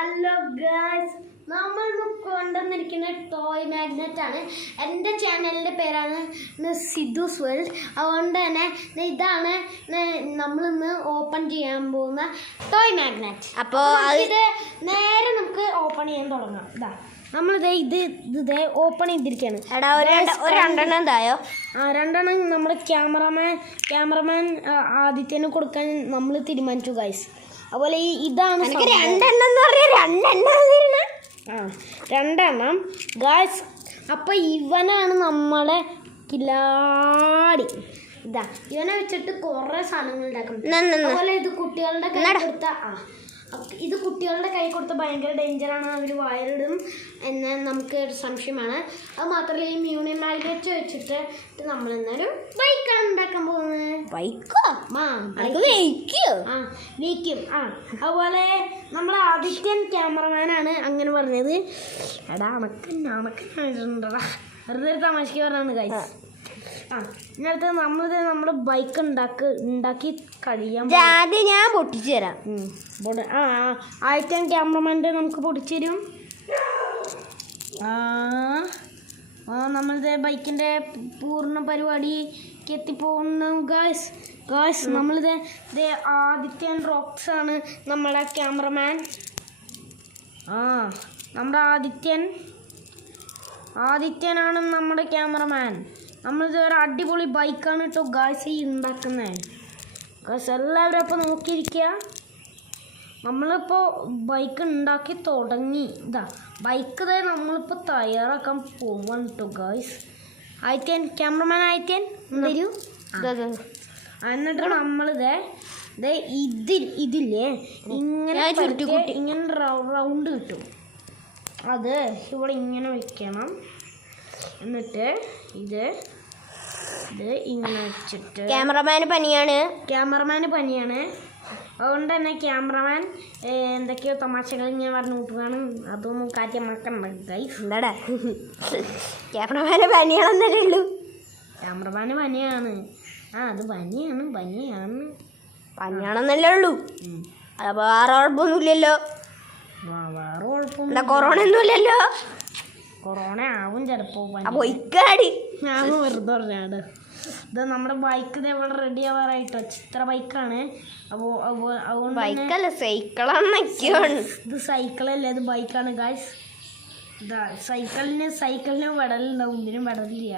Hello guys, നമ്മൾ കൊണ്ടുവന്നിരിക്കുന്ന toy magnet ആണ്. എൻ്റെ ചാനലിൻ്റെ പേരാണ് സിദ്ധൂസ് വേൾഡ്. അതുകൊണ്ട് തന്നെ ഇതാണ് നമ്മളിന്ന് ഓപ്പൺ ചെയ്യാൻ പോകുന്ന ടോയ് മാഗ്നറ്റ്. അപ്പോൾ ഇത് നേരെ നമുക്ക് ഓപ്പൺ ചെയ്യാൻ തുടങ്ങാം. ഇതാ നമ്മളിത് ഓപ്പൺ ചെയ്തിരിക്കുകയാണ്. രണ്ടെണ്ണം എന്തായോ? രണ്ടെണ്ണം നമ്മുടെ ക്യാമറമാൻ ആദിത്യന് കൊടുക്കാൻ നമ്മൾ തീരുമാനിച്ചു ഗൈസ്. അതുപോലെ ഇതാണ് രണ്ടെണ്ണം ഗൈസ്. അപ്പോൾ ഇവനാണ് നമ്മളെ കിലാടി. ഇവനെ വെച്ചിട്ട് കുറേ സാധനങ്ങൾ ഉണ്ടാക്കും. അതുപോലെ ഇത് കുട്ടികളുടെ കൈ കൊടുത്ത ഭയങ്കര ഡേഞ്ചറാണ്. അവർ വയറിടും എന്ന് നമുക്ക് ഒരു സംശയമാണ്. അത് മാത്രമല്ല, ഈ മ്യൂണിയൻ മാഗ്നറ്റ് വെച്ചിട്ട് നമ്മൾ എന്നൊരു ബൈക്കാണ് ഉണ്ടാക്കാൻ പോകുന്നത്. വീക്കും. അതുപോലെ നമ്മുടെ ആദിത്യൻ ക്യാമറമാനാണ് അങ്ങനെ പറഞ്ഞത്. അണക്കുണ്ടടാ വെറുതെ തമാശക്ക് പറഞ്ഞാണ് ഗൈസ്. ഇന്നത്തെ നമ്മുടെ ബൈക്ക് ഉണ്ടാക്കി കഴിയാൻ ഞാൻ പൊട്ടിച്ചു തരാം. ആദ്യത്തെ ക്യാമറമാൻ്റെ നമുക്ക് പൊട്ടിച്ചു തരും. നമ്മളുടെ ബൈക്കിൻ്റെ പൂർണ്ണ പരിപാടിക്ക് എത്തിപ്പോകുന്നു ഗായ്സ്. നമ്മളിത് ആദിത്യൻ റോക്സ് ആണ് നമ്മുടെ ക്യാമറമാൻ. നമ്മുടെ ആദിത്യനാണ് നമ്മുടെ ക്യാമറമാൻ. നമ്മളിത് ഒരു അടിപൊളി ബൈക്കാണ് കേട്ടോ ഗായ്സ് ഈ ഉണ്ടാക്കുന്നത്. ഗായ്സ് എല്ലാവരും അപ്പോൾ നോക്കിയിരിക്കുക. നമ്മളിപ്പോൾ ബൈക്ക് ഉണ്ടാക്കി തുടങ്ങി. ബൈക്ക് നമ്മളിപ്പോൾ തയ്യാറാക്കാൻ പോവാണ് കേട്ടോ ഗായ്സ്. ക്യാമറമാൻ ആദിത്യൻ വരൂ. എന്നിട്ട് ഇതില്ലേ ഇങ്ങനെ റൗണ്ട് കിട്ടും. അത് ഇവിടെ ഇങ്ങനെ വെക്കണം. എന്നിട്ട് ഇത് ഇങ്ങനെ വെച്ചിട്ട് ക്യാമറമാന് പനിയാണ്. അതുകൊണ്ട് തന്നെ ക്യാമറമാൻ എന്തൊക്കെയോ തമാശകൾ ഇങ്ങനെ പറഞ്ഞു കൂട്ടുകയാണ്. അതൊന്നും കാര്യമാക്കണ്ട ഗൈസ്. എന്താടാ ക്യാമറമാന് പനിയാണെന്നല്ലേ ഉള്ളൂ. ക്യാമറമാന് പനിയാണ്. അത് പനിയാണെന്നല്ലേ ഉള്ളൂ. അതപ്പോൾ വേറെ കുഴപ്പമൊന്നുമില്ലല്ലോ. വേറെ കുഴപ്പമൊന്നും കൊറോണ ഒന്നുമില്ലല്ലോ. കൊറോണ ആവും ചിലപ്പോൾ. ഞാൻ വെറുതെ പറഞ്ഞാണ്. ഇത് നമ്മുടെ ബൈക്ക് ഇവിടെ റെഡി ആവാറായിട്ടോ. ചിത്ര ബൈക്കാണ്. ബൈക്കല്ല, സൈക്കിളാണ്. ഇത് സൈക്കിളല്ല, ഇത് ബൈക്കാണ് ഗായ്സ്. സൈക്കിളിന് പെടലുണ്ടാവും, ഇതിനും പെടലില്ല.